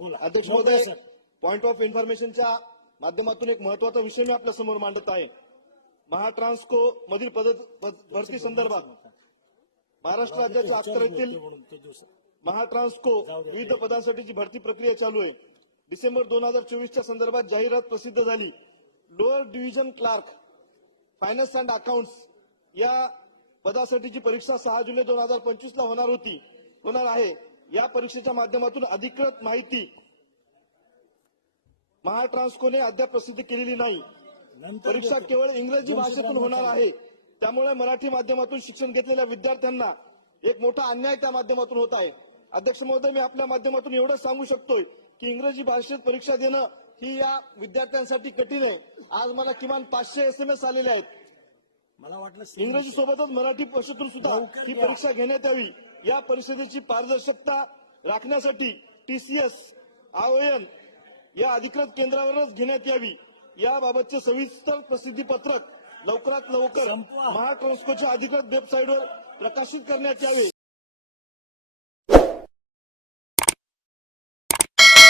अध्यक्ष महोदय, point of इन्फॉर्मेशनच्या माध्यमातून एक महत्वाचा विषय मी आपल्या समोर मांडत आहे. महाट्रान्सको मधील भरती संदर्भात महाराष्ट्र राज्याच्या अखत्यारीतील महाट्रान्सको विविध पदांसाठीची भरती प्रक्रिया चालू आहे. डिसेंबर 2024च्या संदर्भात जाहिरात प्रसिद्ध झाली. Lower division clerk finance and accounts या पदासाठीची परीक्षा 6 जुलै 2025 ला होणार आहे. या परीक्षेच्या माध्यमातून अधिकृत माहिती महाट्रान्सकोने अद्याप प्रसिद्ध केलेली नाही. परीक्षा केवळ इंग्रजी भाषेतून होणार आहे. त्यामुळे मराठी माध्यमातून शिक्षण घेतलेल्या विद्यार्थ्यांना एक मोठा अन्याय त्या माध्यमातून होत आहे. अध्यक्ष महोदय, मी आपल्या माध्यमातून एवढंच सांगू शकतोय की इंग्रजी भाषेत परीक्षा देणं ही या विद्यार्थ्यांसाठी कठीण आहे. आज मला किमान 500 SMS आलेले आहेत. मला वाटलं इंग्रजी सोबतच मराठी भाषेतून सुद्धा ही परीक्षा घेण्यात यावी. या परिषदेची पारदर्शकता राखण्यासाठी TCS, ION या अधिकृत केंद्रावरच घेण्यात यावी. याबाबतचे सविस्तर प्रसिद्धी पत्रक लवकरात लवकर महाट्रान्सकोच्या अधिकृत वेबसाईटवर प्रकाशित करण्यात यावे.